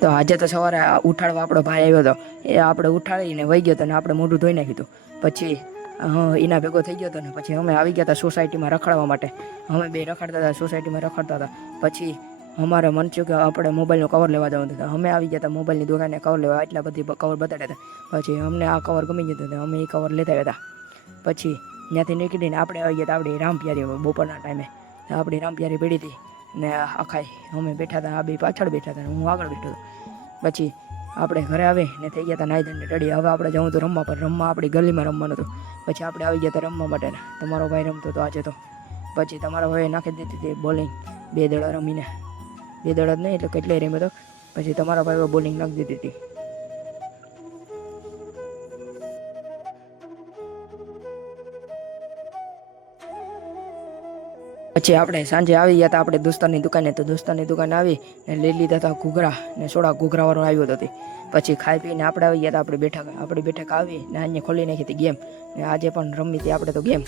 તો આજે તો સવારે ઉઠાડવા આપણો ભાઈ આવ્યો હતો, એ આપણે ઉઠાડીને વહી ગયો હતો ને આપણે મોઢું ધોઈ નાખ્યું હતું. પછી એના ભેગો થઈ ગયો હતો ને પછી અમે આવી ગયા હતા સોસાયટીમાં રખડવા માટે. અમે બે રખડતા હતા, સોસાયટીમાં રખડતા હતા. પછી અમારે મન થયું કે આપણે મોબાઈલનું કવર લેવા જવાનું હતું. અમે આવી ગયા હતા મોબાઈલની દુકાને કવર લેવા, એટલા બધી કવર બતાડ્યા હતા. પછી અમને આ કવર ગમી ગયું હતું, અમે એ કવર લેતા આવ્યા હતા. પછી ત્યાંથી નીકળીને આપણે આવી ગયા હતા આપણી રામપ્યારી બપોરના ટાઈમે. આપણી રામપ્યારી પડી હતી ને આખા અમે બેઠા હતા, આ બે પાછળ બેઠા હતા, હું આગળ બેઠો હતો. પછી આપણે ઘરે આવી ને થઈ ગયા હતા નાઈ ધોઈને રેડી. હવે આપણે જવું હતું રમવા, પર રમવા આપણી ગલીમાં રમવાનું હતું. પછી આપણે આવી ગયા હતા રમવા માટે. તમારો ભાઈ રમતો હતો આજે તો. પછી તમારા ભાઈએ નાખી દીધી હતી બોલિંગ, 2 દડા રમીને. 2 દડા જ નહીં એટલે કેટલાય રમ્યો હતો. પછી તમારા ભાઈએ બોલિંગ નાખી દીધી હતી. પછી આપણે સાંજે આવી ગયા હતા આપણે દોસ્તારની દુકાને. તો દોસ્તારની દુકાને આવી ને લઈ લીધા હતા ઘૂઘરા ને સોડા. ઘૂઘરાવાળો આવ્યો હતો. પછી ખાઈ પીને આપણે આવી ગયા હતા આપણી બેઠક આવી ને અહીંયા ખોલી નાખી હતી ગેમ. ને આજે પણ રમી હતી આપણે તો ગેમ.